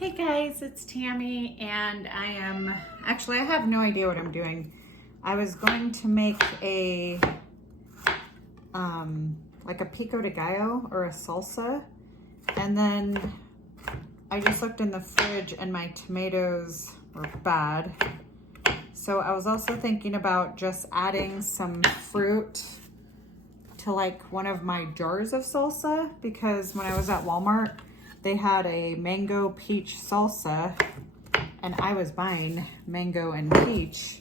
Hey guys, it's Tammy, and I have no idea what I'm doing. I was going to make a like a pico de gallo or a salsa, and then I just looked in the fridge and my tomatoes were bad. So I was also thinking about just adding some fruit to like one of my jars of salsa, because when I was at Walmart, they had a mango peach salsa and I was buying mango and peach.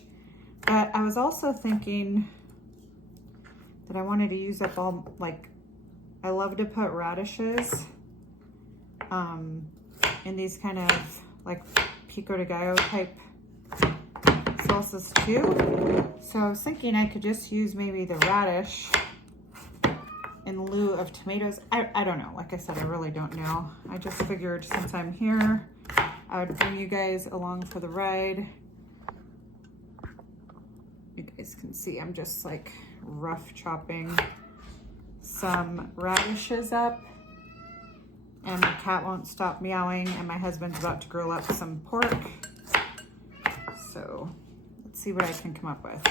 But I was also thinking that I wanted to use up all, like, I love to put radishes in these kind of like pico de gallo type salsas too. So I was thinking I could just use maybe the radish in lieu of tomatoes. I don't know. Like I said, I really don't know. I just figured since I'm here, I would bring you guys along for the ride. You guys can see I'm just like rough chopping some radishes up, and the cat won't stop meowing, and my husband's about to grill up some pork. So let's see what I can come up with.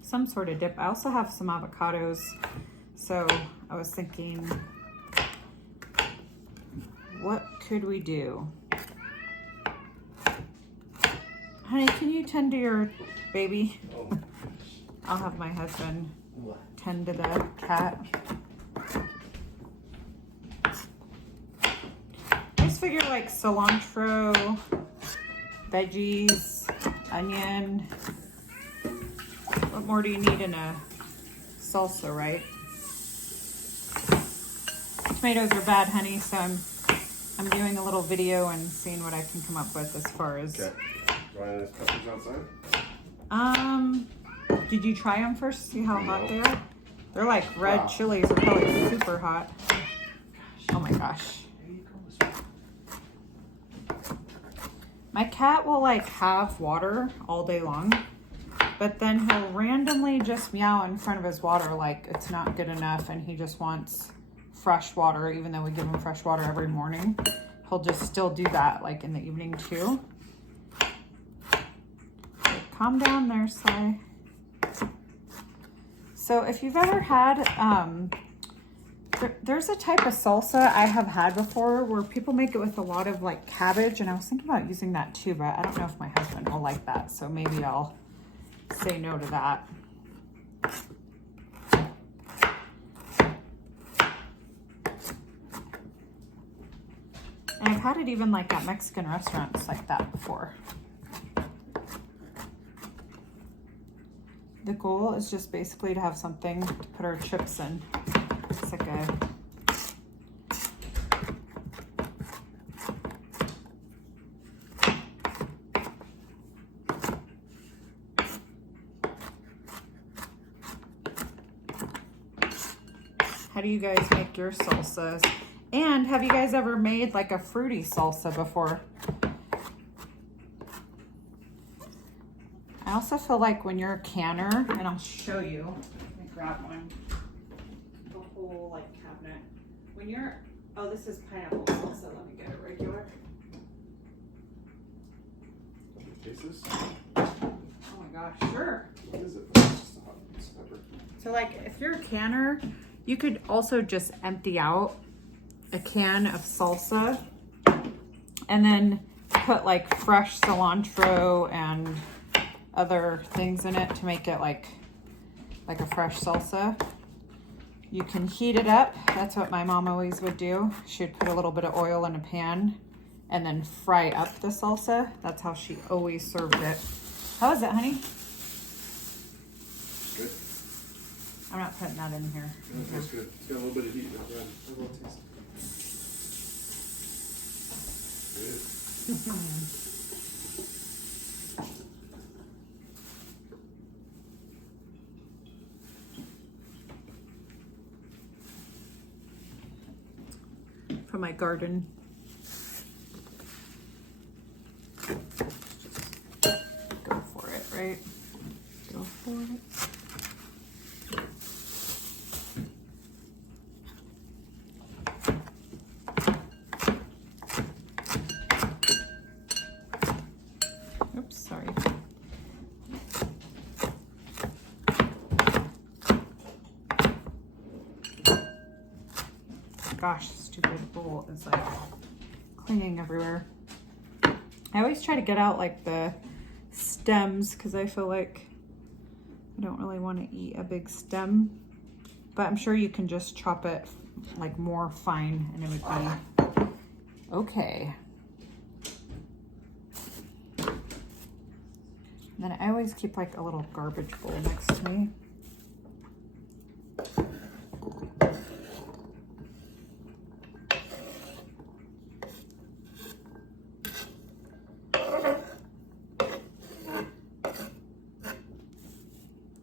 Some sort of dip. I also have some avocados. So I was thinking, what could we do? Honey, can you tend to your baby? I'll have my husband tend to the cat. I just figure like cilantro, veggies, onion. What more do you need in a salsa, right? Tomatoes are bad, honey, so I'm doing a little video and seeing what I can come up with as far as. Okay. Ryan has peppers outside. Did you try them first? See how hot they are? They're like red chilies. Are probably super hot. Oh my gosh. My cat will like have water all day long, but then he'll randomly just meow in front of his water like it's not good enough, and he just wants fresh water, even though we give him fresh water every morning. He'll just still do that like in the evening too. Okay, calm down there, Sly. So if you've ever had, there's a type of salsa I have had before where people make it with a lot of like cabbage, and I was thinking about using that too, but I don't know if my husband will like that, so maybe I'll say no to that. And I've had it even like at Mexican restaurants like that before. The goal is just basically to have something to put our chips in. It's like a How do you guys make your salsas? And have you guys ever made like a fruity salsa before? I also feel like when you're a canner, and I'll show you, let me grab one, the whole like cabinet. When you're, oh, this is pineapple salsa, let me get it regular. Taste this? Oh my gosh, sure. What is it? It's just a hot piece of pepper. So like if you're a canner, you could also just empty out a can of salsa and then put like fresh cilantro and other things in it to make it like a fresh salsa. You can heat it up. That's what my mom always would do. She would put a little bit of oil in a pan and then fry up the salsa. That's how she always served it. How is it, honey? Good. I'm not putting that in here. Yeah, that's good. It's got a little bit of heat. I will taste it. From my garden. Go for it, right? Go for it. gosh, this stupid bowl is like clinging everywhere. I always try to get out like the stems because I feel like I don't really want to eat a big stem, but I'm sure you can just chop it like more fine and it would be okay. And then I always keep like a little garbage bowl next to me.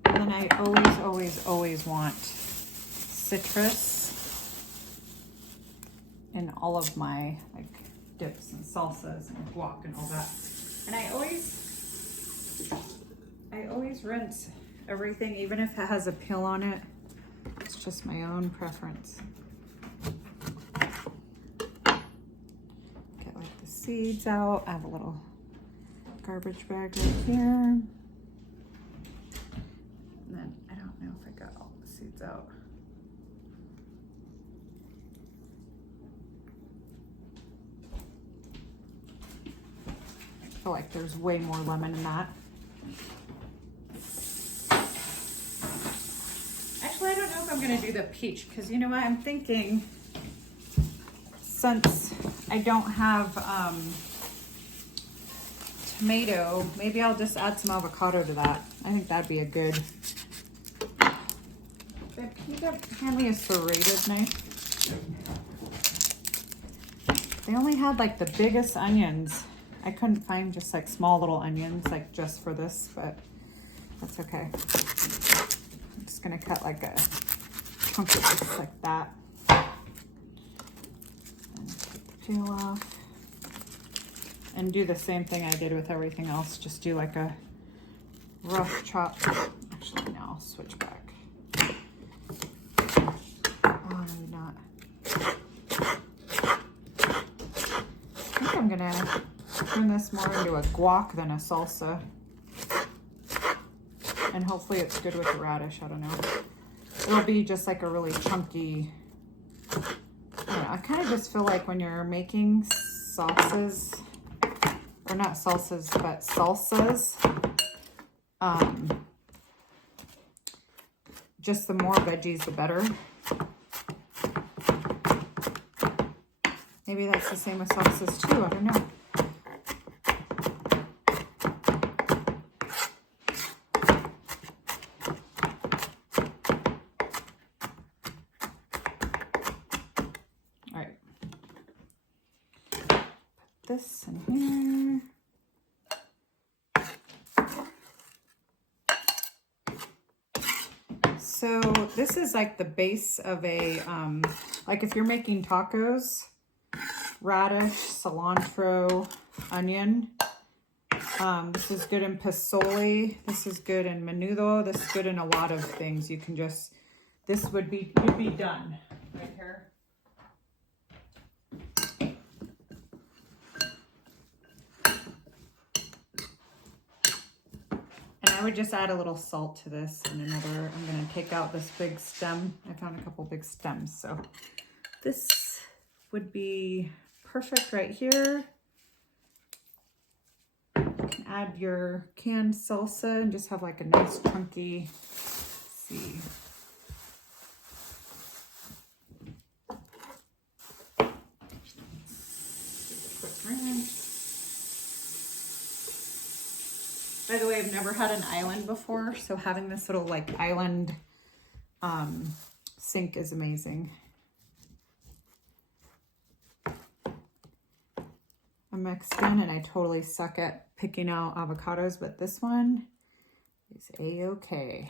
And then I always want citrus in all of my like dips and salsas and guac and all that. And I always rinse everything, even if it has a peel on it. It's just my own preference. Get like the seeds out. I have a little garbage bag right here. And then I don't know if I got all the seeds out. I feel like there's way more lemon in that. Actually, I don't know if I'm gonna do the peach because you know what? I'm thinking since I don't have tomato, maybe I'll just add some avocado to that. I think that'd be a good. Can you hand me a serrated knife? They only had like the biggest onions. I couldn't find just like small little onions like just for this, but that's okay. I'm just gonna cut like a chunk of this like that. And take the peel off. And do the same thing I did with everything else. Just do like a rough chop. Actually, no, I'll switch back. Oh, maybe not. I think I'm gonna turn this more into a guac than a salsa. And hopefully it's good with the radish, I don't know. It'll be just like a really chunky, I don't know, I kind of just feel like when you're making sauces, or not salsas, but salsas, just the more veggies, the better. Maybe that's the same with salsas too, I don't know. All right. Put this in here. So this is like the base of a, like if you're making tacos, radish, cilantro, onion. This is good in pozole. This is good in menudo. This is good in a lot of things. You can just, this would be, you'd be done right here. And I would just add a little salt to this and another, I'm gonna take out this big stem. I found a couple big stems, so this would be perfect right here. You can add your canned salsa and just have like a nice chunky, let's see. By the way, I've never had an island before, so having this little like island sink is amazing. I'm Mexican and I totally suck at picking out avocados, but this one is a-okay.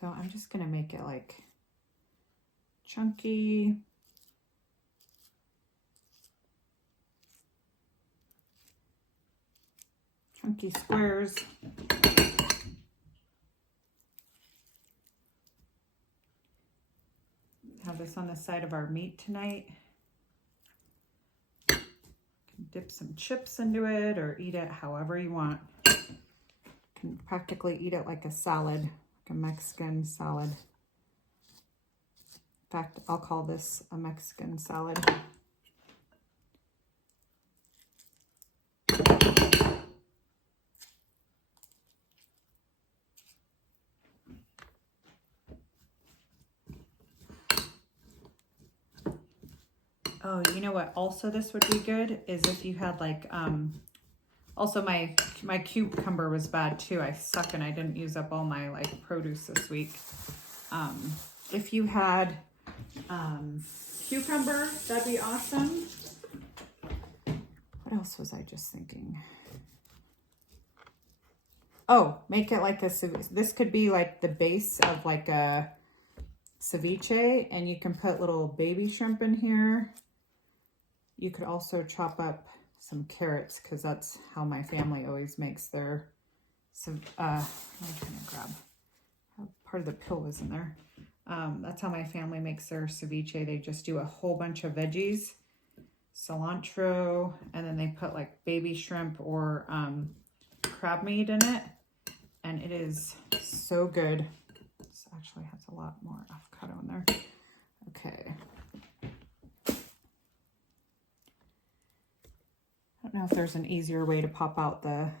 So I'm just gonna make it like chunky. Chunky squares. Have this on the side of our meat tonight. Can dip some chips into it or eat it however you want. Can practically eat it like a salad like a Mexican salad. In fact, I'll call this a Mexican salad. Oh, you know what also this would be good is if you had like, also my cucumber was bad too. I suck and I didn't use up all my like produce this week. If you had cucumber, that'd be awesome. What else was I just thinking? Oh, make it like this could be like the base of like a ceviche, and you can put little baby shrimp in here. You could also chop up some carrots because that's how my family always makes their, I'm trying to grab, part of the pill was in there. That's how my family makes their ceviche. They just do a whole bunch of veggies, cilantro, and then they put like baby shrimp or crab meat in it. And it is so good. This actually has a lot more avocado in there. Okay. I don't know if there's an easier way to pop out the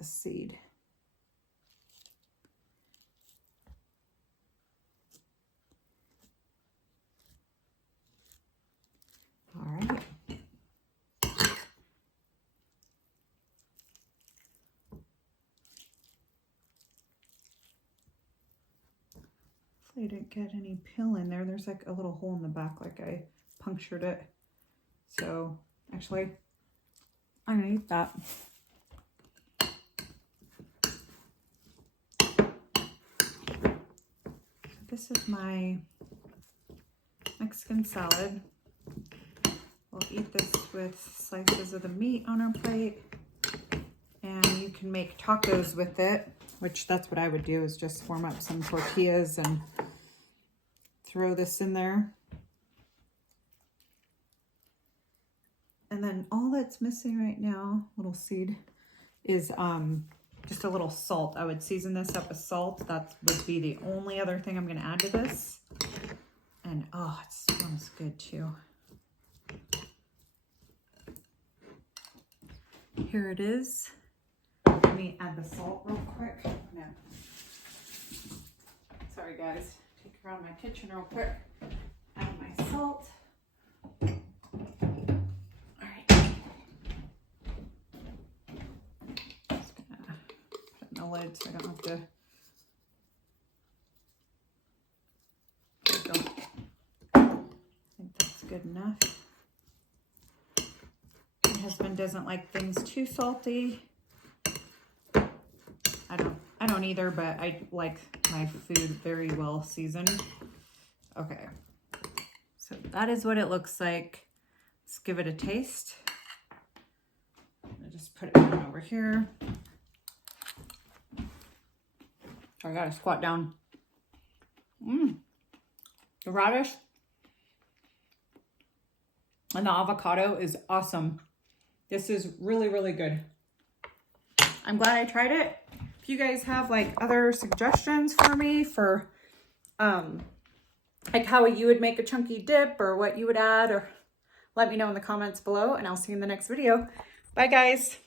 seed. All right. I didn't get any peel in there. There's like a little hole in the back, like I punctured it. So actually, I'm gonna eat that. This is my Mexican salad. We'll eat this with slices of the meat on our plate. And you can make tacos with it, which that's what I would do, is just warm up some tortillas and throw this in there. And then all that's missing right now, little seed, is just a little salt. I would season this up with salt. That would be the only other thing I'm going to add to this. And oh, it smells good too. Here it is. Let me add the salt real quick. No. Sorry guys, take around my kitchen real quick. Add my salt. Alright. Just gonna put it in the lid so I don't have to. There we go. I think that's good enough. My husband doesn't like things too salty. I don't either, but I like my food very well seasoned. Okay, so that is what it looks like. Let's give it a taste. I'm gonna just put it down over here. I gotta squat down. The radish and the avocado is awesome. This is really, really good. I'm glad I tried it. If you guys have like other suggestions for me for like how you would make a chunky dip or what you would add, or let me know in the comments below, and I'll see you in the next video. Bye guys.